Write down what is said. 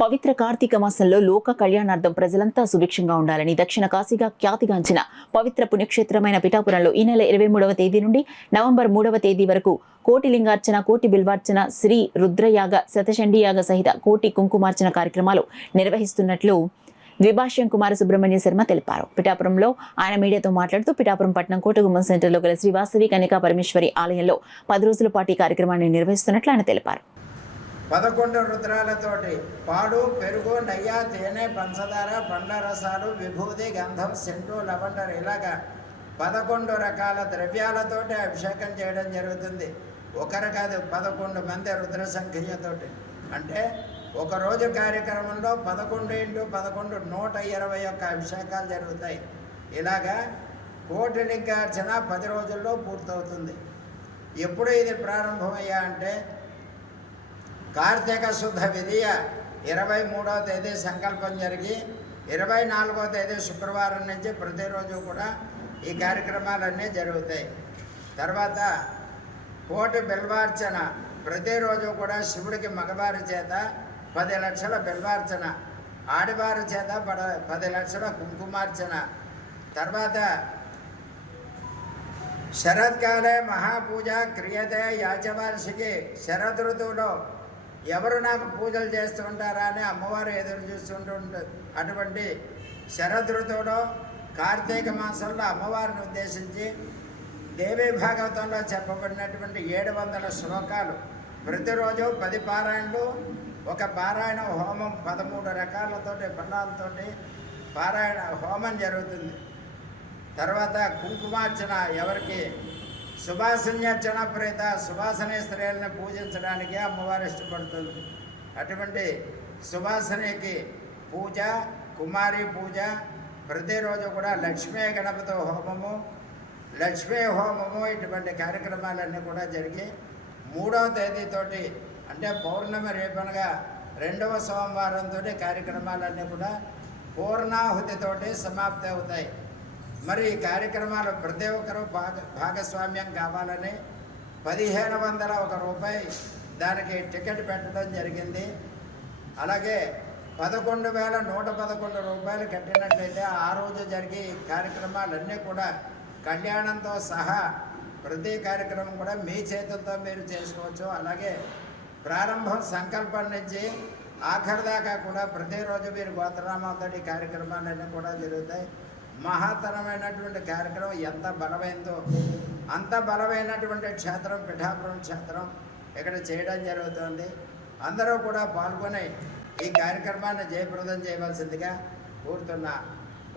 పవిత్ర కార్తీక మాసంలో లోక కళ్యాణార్థం ప్రజలంతా సుభిక్షంగా ఉండాలని దక్షిణ కాశీగా ఖ్యాతిగాంచిన పవిత్ర పుణ్యక్షేత్రమైన పిఠాపురంలో ఈ నెల 23వ తేదీ నుండి నవంబర్ 3వ తేదీ వరకు కోటి లింగార్చన, కోటి బిల్వార్చన, శ్రీ రుద్రయాగ, శతచండీయాగ సహిత కోటి కుంకుమార్చన కార్యక్రమాలు నిర్వహిస్తున్నట్లు ద్విభాష్యం కుమార సుబ్రహ్మణ్య శర్మ తెలిపారు. పిఠాపురంలో ఆయన మీడియాతో మాట్లాడుతూ పిఠాపురం పట్టణం కోటగుమ్మం సెంటర్లో గల శ్రీ వాసవి కన్యకా పరమేశ్వరి ఆలయంలో 10 రోజుల పాటు ఈ కార్యక్రమాన్ని నిర్వహిస్తున్నట్లు ఆయన తెలిపారు. 11 రుద్రాలతోటి పాలు, పెరుగు, నెయ్యి, తేనె, పంచదార, పండ్ల రసాలు, విభూతి, గంధం, సెంటు, లవండర్ ఇలాగా 11 రకాల ద్రవ్యాలతోటి అభిషేకం చేయడం జరుగుతుంది. ఒకరు కాదు, 11 మంది రుద్ర సంఖ్యతోటి. అంటే ఒకరోజు కార్యక్రమంలో 11 × 11 121 అభిషేకాలు జరుగుతాయి. ఇలాగా కోటి లింగార్చన 10 రోజుల్లో పూర్తవుతుంది. ఎప్పుడు ఇది ప్రారంభమయ్యా అంటే కార్తీక శుద్ధ విధియ 23వ తేదీ సంకల్పం జరిగి 24వ తేదీ శుక్రవారం నుంచి ప్రతిరోజు కూడా ఈ కార్యక్రమాలన్నీ జరుగుతాయి. తర్వాత కోటి బిల్వార్చన ప్రతిరోజు కూడా శివుడికి మగవారి చేత 10 లక్షల బిల్వార్చన, ఆడవారి చేత 10 లక్షల కుంకుమార్చన. తర్వాత శరత్కాలే మహాపూజ క్రియతే యాచవార్షికి, శరదృతువులో ఎవరు నాకు పూజలు చేస్తుంటారా అని అమ్మవారు ఎదురు చూస్తుంటుంది. అటువంటి శరదృతువులో కార్తీక మాసంలో అమ్మవారిని ఉద్దేశించి దేవీ భాగవతంలో చెప్పబడినటువంటి 700 శ్లోకాలు, ప్రతిరోజు 10 పారాయణలు, ఒక పారాయణ హోమం 13 రకాలతోటి ఫలాలతోటి పారాయణ హోమం జరుగుతుంది. తర్వాత కుంకుమార్చన, ఎవరికి సువాసన్యర్చన ప్రేత సువాసనే స్త్రీలను పూజించడానికి అమ్మవారు ఇష్టపడుతుంది. అటువంటి సువాసనకి పూజ, కుమారి పూజ, ప్రతిరోజు కూడా లక్ష్మీ గణపతి హోమము, లక్ష్మీ హోమము, ఇటువంటి కార్యక్రమాలన్నీ కూడా జరిగి 3వ తేదీతోటి అంటే పౌర్ణమి రేపనగా 2వ సోమవారంతో కార్యక్రమాలన్నీ కూడా పూర్ణాహుతితోటి సమాప్తి అవుతాయి. మరి ఈ కార్యక్రమాలు ప్రతి ఒక్కరూ భాగస్వామ్యం కావాలని 1501 రూపాయి దానికి టికెట్ పెట్టడం జరిగింది. అలాగే 11,111 రూపాయలు కట్టినట్లయితే ఆ రోజు జరిగే కార్యక్రమాలన్నీ కూడా కళ్యాణంతో సహా ప్రతి కార్యక్రమం కూడా మీ చేతులతో మీరు చేసుకోవచ్చు. అలాగే ప్రారంభం సంకల్పం నుంచి ఆఖరి దాకా కూడా ప్రతిరోజు మీరు గోత్రనామాలతో కార్యక్రమాలన్నీ కూడా జరుగుతాయి. మహత్తరమైనటువంటి కార్యక్రమం, ఎంత బలమైందో అంత బలమైనటువంటి క్షేత్రం పిఠాపురం క్షేత్రం ఇక్కడ చేయడం జరుగుతుంది. అందరూ కూడా పాల్గొని ఈ కార్యక్రమాన్ని జయప్రదం చేయవలసిందిగా కోరుతున్నా.